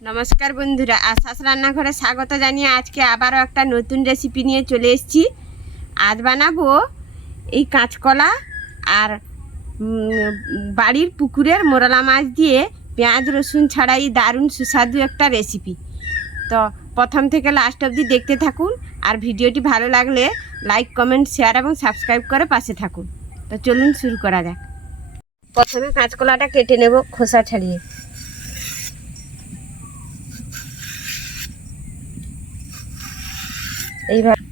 নমস্কার বন্ধুরা, আশাস রান্নাঘরে স্বাগত জানিয়ে আজকে আবারও একটা নতুন রেসিপি নিয়ে চলে এসেছি। আজ বানাবো এই কাঁচকলা আর বাড়ির পুকুরের মোরলা মাছ দিয়ে পেঁয়াজ, রসুন ছাড়াই দারুণ সুস্বাদু একটা রেসিপি তো প্রথম থেকে লাস্ট অবধি দেখতে থাকুন আর ভিডিওটি ভালো লাগলে লাইক কমেন্ট শেয়ার এবং সাবস্ক্রাইব করে পাশে থাকুন। তো চলুন শুরু করা যাক। প্রথমে কাঁচকলাটা কেটে নেব খোসা ছাড়িয়ে। এইভাবে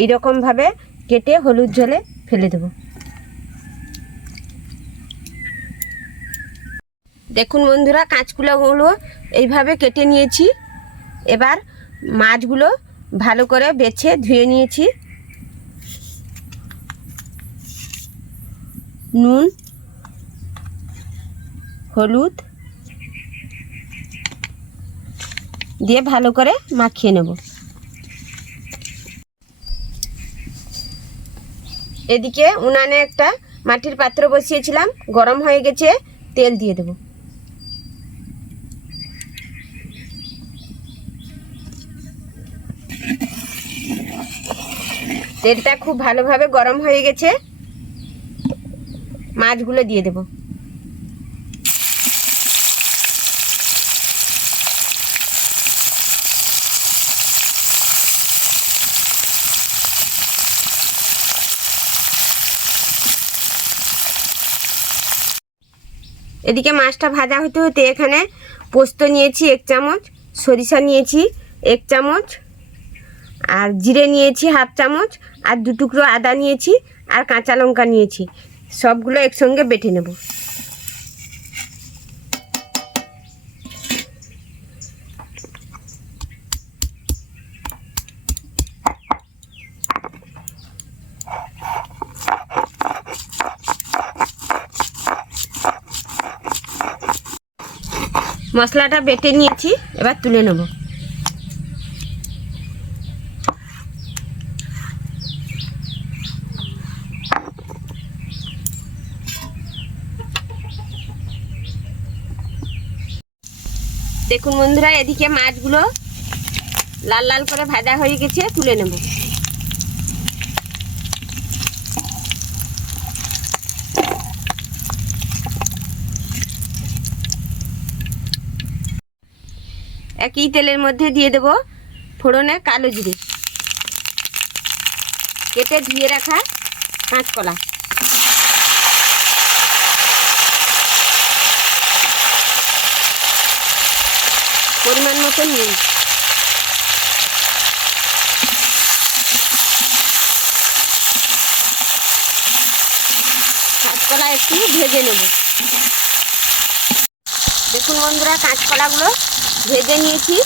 এইরকম ভাবে কেটে হলুদ জলে ফেলে দেব। দেখুন বন্ধুরা কাঁচকুলোগুলো এইভাবে কেটে নিয়েছি। এবার মাছগুলো ভালো করে বেছে ধুয়ে নিয়েছি। নুন, হলুদ দিয়ে ভালো করে মাখিয়ে নেব। এদিকে উনানে একটা মাটির পাত্র বসিয়েছিলাম, গরম হয়ে গেছে, তেল দিয়ে দেব। তেলটা খুব ভালোভাবে গরম হয়ে গেছে। মাছগুলো দিয়ে দেব। এদিকে মাছটা ভাজা হতে হতে এখানে পোস্ত নিয়েছি এক চামচ, সরিষা নিয়েছি এক চামচ, আর জিরে নিয়েছি হাফ চামচ, আর দু টুকরো আদা নিয়েছি, আর কাঁচা লঙ্কা নিয়েছি। সবগুলো একসঙ্গে বেটে নেব। মশলাটা বেটে নিয়েছি এবার তুলে নেব। দেখুন বন্ধুরা, এদিকে মাছগুলো লাল লাল করে ভাজা হয়ে গেছে, তুলে নেব। একই তেলের মধ্যে দিয়ে দেব ফোড়নে কালো জিরে। কেটে ধুয়ে রাখা কাঁচকলা পরিমাণ মতো নুন। কাঁচকলা একটু ভেজে নেব। দেখুন বন্ধুরা, কাঁচকলাগুলো ভেজে নিয়েছি।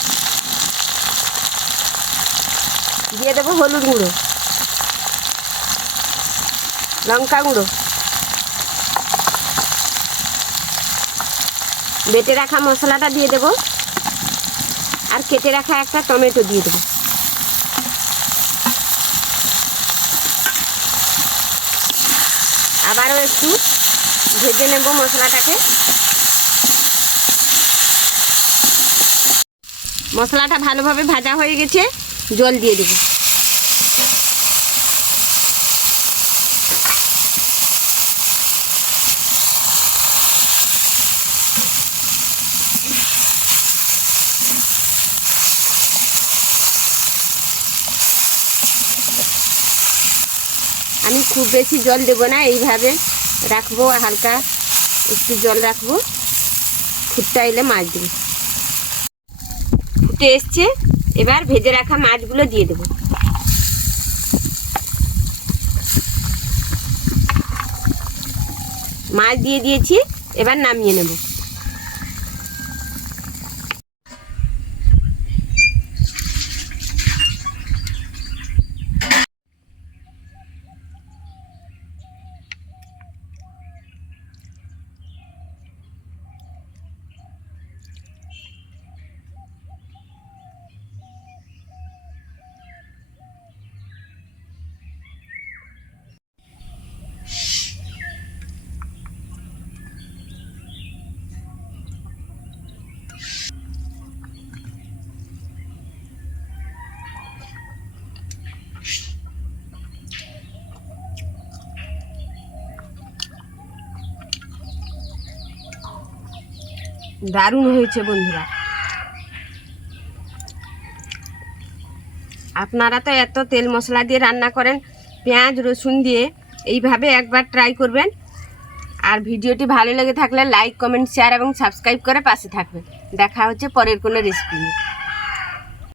দিয়ে দেবো হলুদ গুঁড়ো, লঙ্কা গুঁড়ো। বেটে রাখা মশলাটা দিয়ে দেবো। আর কেটে রাখা একটা টমেটো দিয়ে দেবো। আবারও একটু ভেজে নেব মশলাটাকে। মশলাটা ভালোভাবে ভাজা হয়ে গেছে, জল দিয়ে দেবো। আমি খুব বেশি জল দেব না, এইভাবে রাখব হালকা, একটু জল রাখব। ফুটটা এলে মাছ দেবো। ফুটে এসছে, এবার ভেজে রাখা মাছগুলো দিয়ে দেবো। মাছ দিয়ে দিয়েছি, এবার নামিয়ে নেব। দারুণ হয়েছে বন্ধুরা। আপনারা তো এত তেল মশলা দিয়ে রান্না করেন, পেঁয়াজ, রসুন দিয়ে, এইভাবে একবার ট্রাই করবেন। আর ভিডিওটি ভালো লেগে থাকলে লাইক কমেন্ট শেয়ার এবং সাবস্ক্রাইব করে পাশে থাকবেন। দেখা হচ্ছে পরের কোনো রেসিপি নিয়ে।